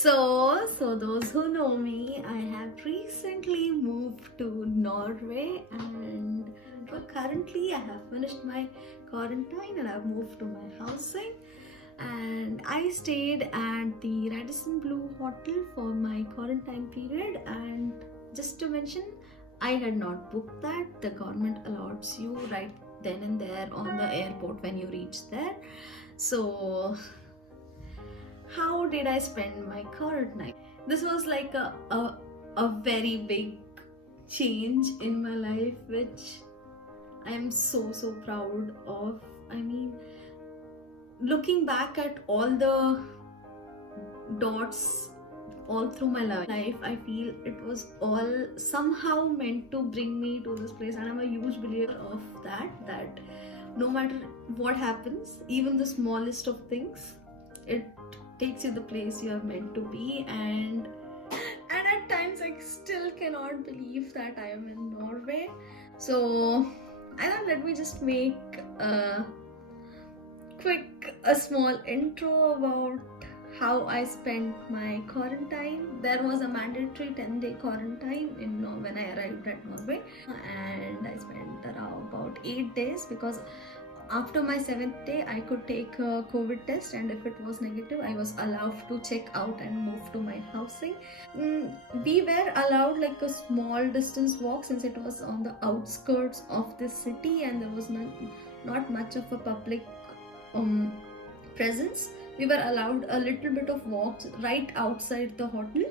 So those who know me, I have recently moved to Norway, and currently I have finished my quarantine and I've moved to my housing, and I stayed at the Radisson Blue Hotel for my quarantine period. And just to mention, I had not booked that. The government allows you right then and there on the airport when you reach there. So how did I spend my quarantine? This was like a very big change in my life, which I am so proud of. I mean, looking back at all the dots all through my life, I feel it was all somehow meant to bring me to this place, and I'm a huge believer of that no matter what happens, even the smallest of things, it takes you the place you are meant to be. And at times I still cannot believe that I am in Norway. So I thought, let me just make a small intro about how I spent my quarantine. There was a mandatory 10-day quarantine when I arrived at Norway, and I spent around about 8 days, because after my 7th day I could take a COVID test, and if it was negative I was allowed to check out and move to my housing. We were allowed like a small distance walk, since it was on the outskirts of the city and there was not much of a public presence. We were allowed a little bit of walks right outside the hotel.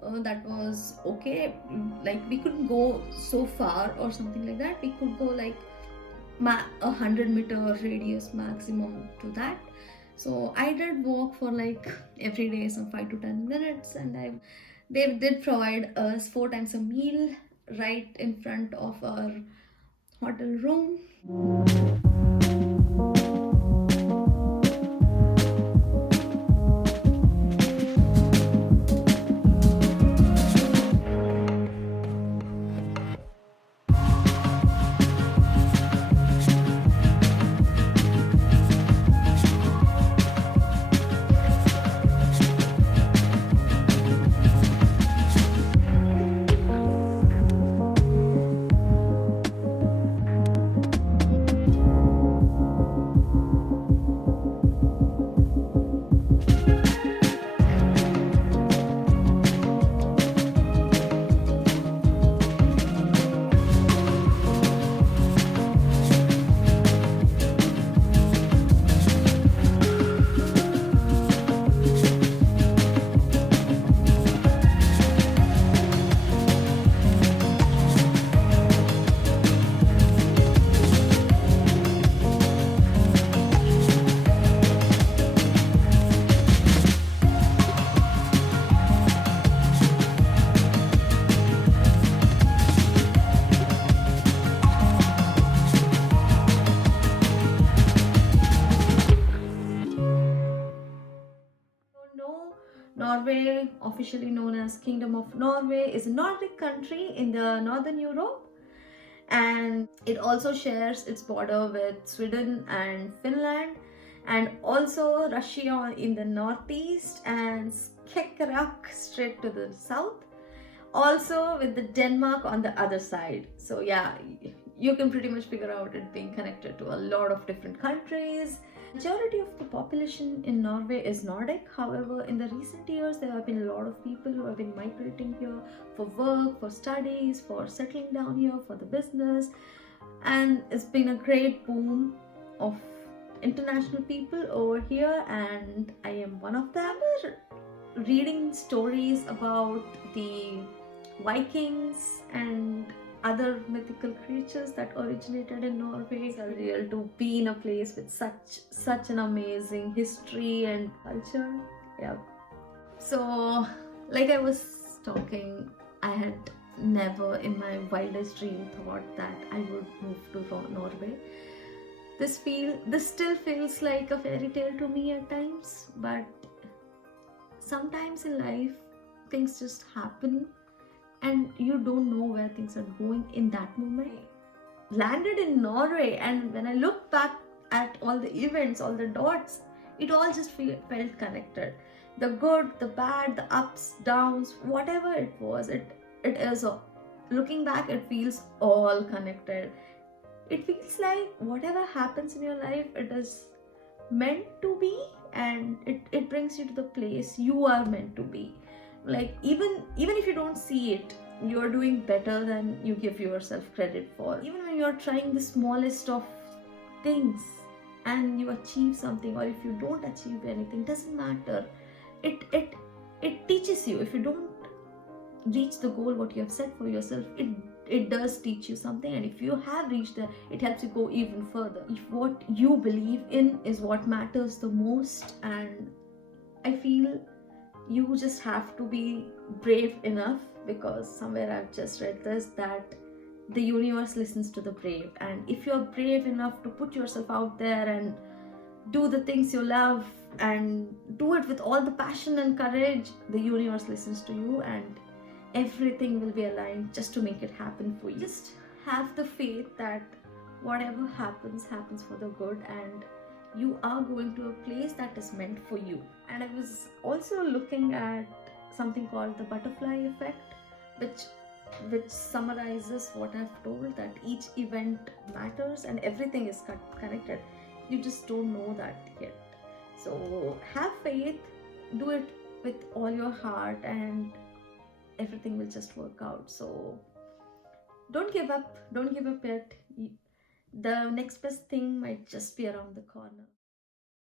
That was okay. Like, we couldn't go so far or something like that. We could go like 100-meter radius maximum to that. So I did walk for like every day some 5 to 10 minutes, and they did provide us 4 times a meal right in front of our hotel room. Norway, officially known as Kingdom of Norway, is a Nordic country in the northern Europe, and it also shares its border with Sweden and Finland, and also Russia in the northeast, and Skagerrak straight to the south, also with the Denmark on the other side. So yeah, you can pretty much figure out it being connected to a lot of different countries. Majority of the population in Norway is Nordic. However, in the recent years there have been a lot of people who have been migrating here for work, for studies, for settling down here, for the business, and it's been a great boom of international people over here, and I am one of them. Reading stories about the Vikings and other mythical creatures that originated in Norway. It's surreal to be in a place with such an amazing history and culture. Yeah. So, like I was talking, I had never in my wildest dream thought that I would move to Norway. This still feels like a fairy tale to me at times, but sometimes in life things just happen and you don't know where things are going in that moment. Landed in Norway, and when I look back at all the events, all the dots, it all just felt connected. The good, the bad, the ups, downs, whatever it was, it is looking back, it feels all connected. It feels like whatever happens in your life, it is meant to be, and it brings you to the place you are meant to be. Like, even if you don't see it, you're doing better than you give yourself credit for. Even when you're trying the smallest of things and you achieve something, or if you don't achieve anything, doesn't matter. It teaches you. If you don't reach the goal what you have set for yourself, it does teach you something, and if you have reached there, it helps you go even further. If what you believe in is what matters the most, and I feel you just have to be brave enough, because somewhere I've just read this, that the universe listens to the brave, and if you're brave enough to put yourself out there and do the things you love and do it with all the passion and courage, the universe listens to you, and everything will be aligned just to make it happen for you. Just have the faith that whatever happens for the good, and you are going to a place that is meant for you. And I was also looking at something called the butterfly effect, which summarizes what I've told, that each event matters and everything is connected. You just don't know that yet. So have faith, do it with all your heart, and everything will just work out. So don't give up yet. The next best thing might just be around the corner.